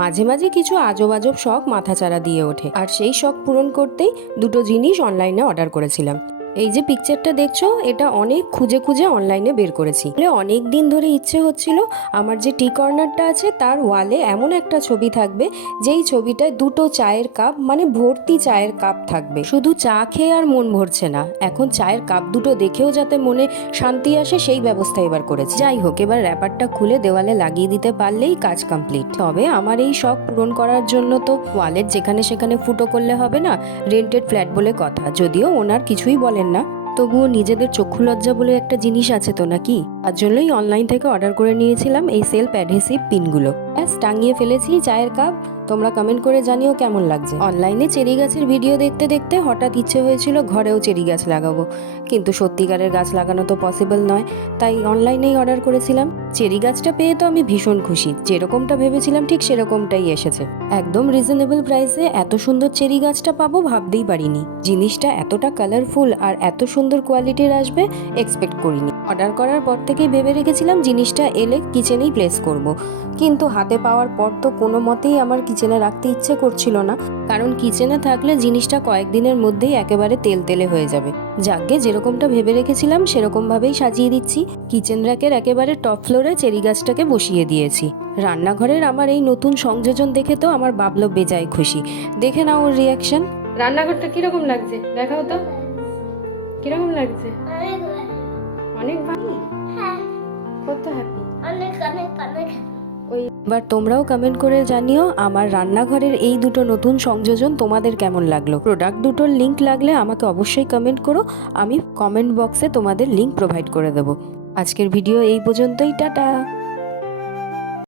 মাঝে মাঝে কিছু আজব আজব শখ মাথাচাড়া দিয়ে ওঠে, আর সেই শখ পূরণ করতেই দুটো জিনিস অনলাইনে অর্ডার করেছিলাম। এই যে পিকচারটা দেখছো, এটা অনেক খুঁজে খুঁজে অনলাইনে বের করেছি। অনেক দিন ধরে ইচ্ছে হচ্ছিল আমার যে টি কর্নারটা আছে তার ওয়ালে এমন একটা ছবি থাকবে যেই ছবিটায় দুটো চায়ের কাপ, মানে ভর্তি চায়ের কাপ থাকবে। শুধু চা খেয়ে আর মন ভরছে না, এখন চায়ের কাপ দুটো দেখেও যাতে মনে শান্তি আসে সেই ব্যবস্থা এবার করেছি। যাই হোক, এবার র্যাপারটা খুলে দেওয়ালে লাগিয়ে দিতে পারলেই কাজ কমপ্লিট। তবে আমার এই শখ পূরণ করার জন্য তো ওয়ালের যেখানে সেখানে ফুটো করলে হবে না। রেন্টেড ফ্ল্যাট বলে কথা, যদিও ওনার কিছুই বলেন না, তবুও নিজেদের চক্ষু লজ্জা বলে একটা জিনিস আছে তো নাকি। তার জন্যই অনলাইন থেকে অর্ডার করে নিয়েছিলাম এই সেলফ অ্যাডহেসিভ পিনগুলো। ব্যাস টাঙিয়ে ফেলেছি চায়ের কাপ। তোমরা কমেন্ট করে জানিও কেমন লাগছে। অনলাইনে চেরি গাছের ভিডিও দেখতে দেখতে হঠাৎ ইচ্ছে হয়েছিল ঘরেও চেরি গাছ লাগাবো, কিন্তু সত্যিকারের গাছ লাগানো তো পসিবল নয়, তাই অনলাইনেই অর্ডার করেছিলাম। চেরি গাছটা পেয়ে তো আমি ভীষণ খুশি, যেরকমটা ভেবেছিলাম ঠিক সেরকমটাই এসেছে। একদম রিজনেবল প্রাইসে এত সুন্দর চেরি গাছটা পাবো ভাবতেই পারিনি। জিনিসটা এতটা কালারফুল আর এত সুন্দর কোয়ালিটির আসবে এক্সপেক্ট করিনি। অর্ডার করার পর থেকেই ভেবে রেখেছিলাম জিনিসটা এলে কিচেনেই প্লেস করব, কিন্তু হাতে পাওয়ার পর তো কোনো মতেই আমার কিচেনে রাখতে ইচ্ছে করছিল না, কারণ কিচেনে থাকলে জিনিসটা কয়েকদিনের মধ্যেই একেবারে তেলতেলে হয়ে যাবে। যাকে যেরকমটা ভেবে রেখেছিলাম সেরকমভাবেই সাজিয়ে দিচ্ছি। কিচেন র্যাকের একেবারে টপ ফ্লোরে চেরি গাছটাকে বসিয়ে দিয়েছি। রান্নাঘরের আমার এই নতুন সংযোজন দেখে তো আমার বাবলো বেজায় খুশি। দেখে নাও ওর রিয়াকশন। রান্নাঘরটা কিরকম লাগছে দেখাও তো, কিরকম লাগছে? অনেক ভালো, কত হ্যাপি, অনেক অনেক অনেক। এবার তোমরাও কমেন্ট করে জানিও আমার রান্নাঘরের এই দুটো নতুন সংযোজন তোমাদের কেমন লাগলো। প্রোডাক্ট দুটোর লিংক লাগলে আমাকে অবশ্যই কমেন্ট করো, আমি কমেন্ট বক্সে তোমাদের লিংক প্রোভাইড করে দেবো। আজকের ভিডিও এই পর্যন্তই, টাটা।